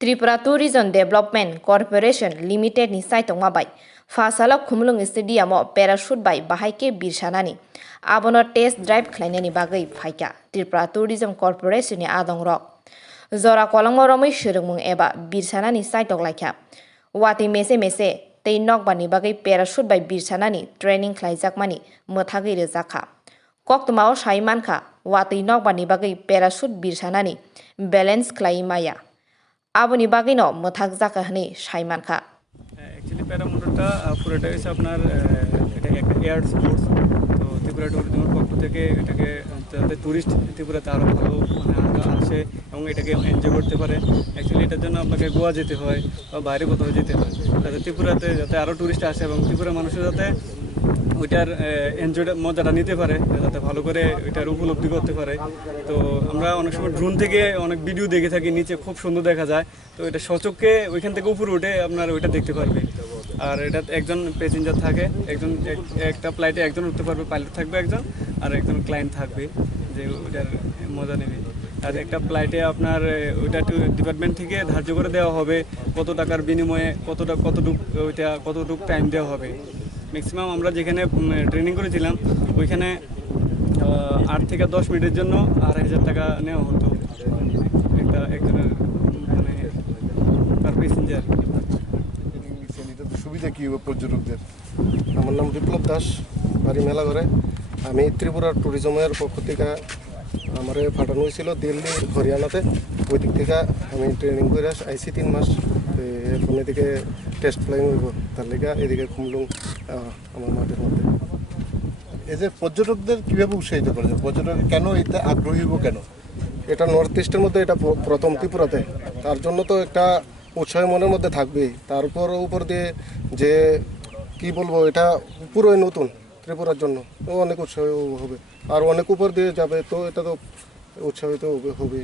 Tripura Tourism Development Corporation Limited ni site ngabai fasala Khumulwng Stadium o parachute bai bahaike birsanani abono test drive khlainani bagai phaika Tripura Tourism Corporation ni adongrok jora kolangmo romoi shurungmung eba birsanani site laikha wati mese tei nokbani bagai parachute bai birsanani training Khlaijakmani mothagui rejaka koktmao saimankha wati nokbani bagai parachute birsanani balance khlaimaya aboni bagino mothak jaka hni saimankha actually पैरामोटरটা পুরোটা হচ্ছে আপনার এটা একটা air sports তো ত্রিপুরা ট্যুরিজমের পক্ষ থেকে এটাকে যাতে টুরিস্ট ত্রিপুরাতে আরও ভালো আসে এবং এটাকে এনজয় করতে পারে অ্যাকচুয়ালি এটার জন্য আপনাকে গোয়া যেতে হয় বা বাইরে কোথাও যেতে হয় যাতে ত্রিপুরাতে যাতে আরও টুরিস্ট আসে এবং ত্রিপুরা মানুষের যাতে ওইটার এনজয়টা মজাটা নিতে পারে যাতে ভালো করে ওইটার উপলব্ধি করতে পারে তো আমরা অনেক সময় ড্রোন থেকে অনেক ভিডিও দেখে থাকি নিচে খুব সুন্দর দেখা যায় তো এটা সচক্ষে ওইখান থেকে উপরে উঠে আপনার ওইটা দেখতে পারবে আর এটা একজন প্যাসেঞ্জার থাকে একজন একটা ফ্লাইটে একজন উঠতে পারবে পাইলট থাকবে একজন আর একজন ক্লায়েন্ট থাকবে যে ওইটার মজা নেবে আর একটা ফ্লাইটে আপনার ওইটা ডিপার্টমেন্ট থেকে ধার্য করে দেওয়া হবে কত টাকার বিনিময়ে কতটুকু টাইম দেওয়া হবে ম্যাক্সিমাম আমরা যেখানে ট্রেনিং করেছিলাম ওইখানে 8 থেকে 10 মিনিটের জন্য 2,500 টাকা নেওয়া হতো একজনের মানে পার প্যাসেঞ্জার সুবিধা কী হবে পর্যটকদের আমার নাম বিপ্লব দাস বাড়ি মেলা করে আমি ত্রিপুরা ট্যুরিজমের পক্ষ থেকে আমার পাঠানো হয়েছিল দিল্লি হরিয়ানাতে ওই দিক থেকে আমি ট্রেনিং করে আইসি 3 মাস এখন এদিকে টেস্ট ফ্লাইং হইব তার লেগে এদিকে খুমলুং আমার মাঠের মধ্যে এই যে পর্যটকদের কীভাবে উৎসাহিত করে পর্যটক কেন এতে আগ্রহী হইব কেন এটা নর্থ ইস্টের মধ্যে এটা প্রথম ত্রিপুরাতে তার জন্য তো একটা উৎসাহ মনের মধ্যে থাকবেই তারপর উপর দিয়ে যে কি বলবো এটা পুরোই নতুন ত্রিপুরার জন্য অনেক উৎসাহ হবে আর অনেক উপর দিয়ে যাবে তো এটা তো উৎসাহিত হবে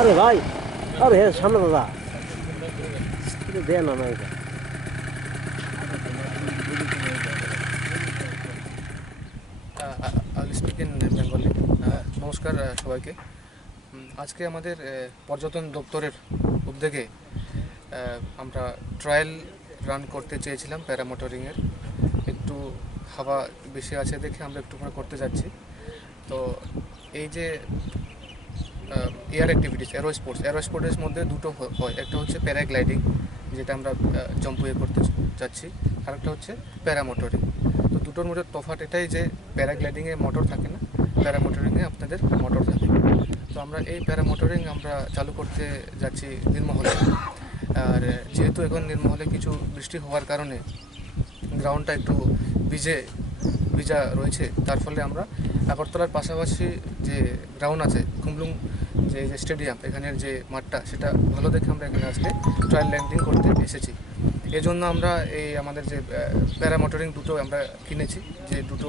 अरे भाई अरे हे सामने दादा এটা দেন না এটা I'll speak in Bengali. নমস্কার সবাইকে আজকে আমাদের পর্যটন দপ্তরের উদ্যোগে আমরা ট্রায়াল রান করতে চেয়েছিলাম প্যারামোটরিংয়ের একটু হাওয়া বেশি আছে দেখে আমরা একটু করতে যাচ্ছি তো এই যে এয়ার অ্যাক্টিভিটিস এরো স্পোর্টের মধ্যে দুটো হয় একটা হচ্ছে প্যারাগ্লাইডিং যেটা আমরা জম্পুয়ে করতে যাচ্ছি আর একটা হচ্ছে প্যারামোটরিং তো দুটোর মধ্যে তফাৎ এটাই যে প্যারাগ্লাইডিংয়ে মোটর থাকে না প্যারামোটরিংয়ে আপনাদের মোটর থাকে তো আমরা এই প্যারামোটরিং আমরা চালু করতে যাচ্ছি নির্মহলে আর যেহেতু এখন নির্মহলে কিছু বৃষ্টি হওয়ার কারণে গ্রাউন্ডটা একটু ভিজা রয়েছে তার ফলে আমরা আগরতলার পাশাপাশি যে গ্রাউন্ড আছে খুমলুং যে স্টেডিয়াম এখানের যে মাঠটা সেটা ভালো দেখে আমরা এখানে আজকে ট্রায়াল ল্যান্ডিং করতে এসেছি এই জন্য আমরা এই আমাদের যে প্যারামোটরিং দুটো আমরা কিনেছি যে দুটো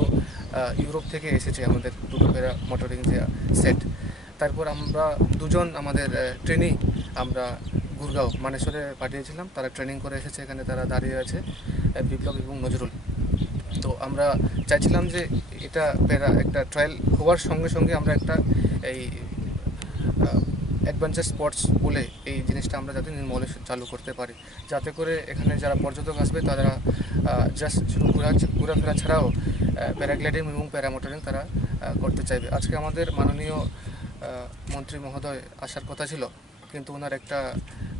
ইউরোপ থেকে এসেছে আমাদের দুটো প্যারামোটরিং যে সেট তারপর আমরা দুজন আমাদের ট্রেনিং আমরা গুরগাঁও মানেশ্বরে পাঠিয়েছিলাম তারা ট্রেনিং করে এসেছে এখানে তারা দাঁড়িয়ে আছে বিপ্লব এবং নজরুল তো আমরা চাইছিলাম যে এটা একটা ট্রায়াল হওয়ার সঙ্গে সঙ্গে আমরা একটা এই অ্যাডভেঞ্চার স্পটস বলে এই জিনিসটা আমরা যাতে নির্মহলে চালু করতে পারি যাতে করে এখানে যারা পর্যটক আসবে তারা জাস্ট শুধু ঘোরাফেরা ছাড়াও প্যারাগ্লাইডিং এবং প্যারামোটরিং তারা করতে চাইবে আজকে আমাদের মাননীয় মন্ত্রী মহোদয় আসার কথা ছিল কিন্তু ওনার একটা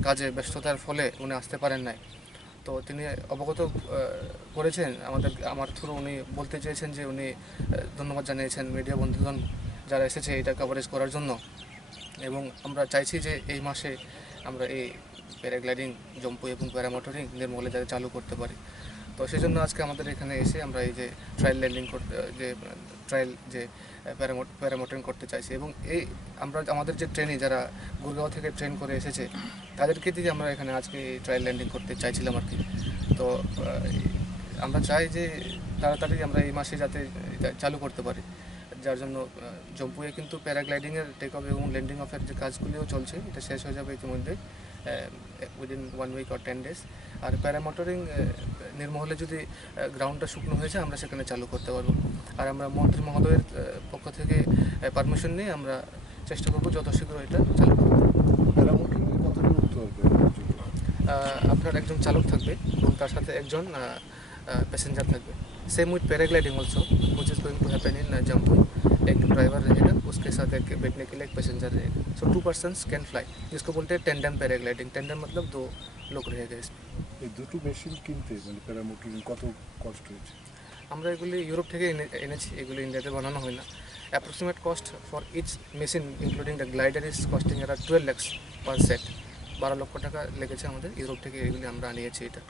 কাজে ব্যস্ততার ফলে উনি আসতে পারেন নাই তো তিনি অবগত করেছেন আমার থ্রু উনি বলতে চেয়েছেন যে উনি ধন্যবাদ জানিয়েছেন মিডিয়া বন্ধুগণ যারা এসেছে এটা কভারেজ করার জন্য এবং আমরা চাইছি যে এই মাসে আমরা এই প্যারাগ্লাইডিং জম্পু এবং প্যারামোটরিং নির্মহলে যাতে চালু করতে পারি তো সেই জন্য আজকে আমাদের এখানে এসে আমরা এই যে ট্রায়াল ল্যান্ডিং করতে যে প্যারামোটরিং করতে চাইছি এবং এই আমরা আমাদের যে ট্রেনে যারা গুরগাঁও থেকে ট্রেন করে এসেছে তাদেরকে দিয়ে আমরা এখানে আজকে ট্রায়াল ল্যান্ডিং করতে চাইছিলাম আর কি তো আমরা চাই যে তাড়াতাড়ি আমরা এই মাসে যাতে এটা চালু করতে পারি, যার জন্য জম্পুয়ে কিন্তু প্যারাগ্লাইডিংয়ের টেক অফ এবং ল্যান্ডিং অফের যে কাজগুলিও চলছে, এটা শেষ হয়ে যাবে ইতিমধ্যে উইদিন 1 উইক অর 10 ডেজ। আর প্যারামোটরিং নির্মহলে যদি গ্রাউন্ডটা শুকনো হয়েছে আমরা সেখানে চালু করতে পারবো। আর আমরা মন্ত্রী মহোদয়ের পক্ষ থেকে পারমিশন নিয়ে আমরা চেষ্টা করবো যত শীঘ্র এটা চালু করতে। আপনার একজন চালক থাকবে এবং তার সাথে একজন पैसेंजर থাকবে। Same with paragliding also which is going to happen in Jammu. एक ड्राइवर रहेगा, उसके साथ एक बैठने के लिए एक पैसेंजर रहेगा। सो 2 पर्सन्स कैन फ्लाई, जिसको बोलते हैं टेंडम पैराग्लाइडिंग। टेंडम मतलब 2 लोग रहेगा इसमें। এই দুটো মেশিন কিনতে মানে প্যারামোটরিং কত কষ্ট হয়েছে? আমরা এগুলি ইউরোপ থেকে এনেছি, এগুলি ইন্ডিয়াতে বানানো হয় না। Approximate cost for each machine including the glider is costing around 12 lakhs per set. 12 লক্ষ টাকা লেগেছে আমাদের, ইউরোপ থেকে এগুলি আমরা আনিয়েছি এটা।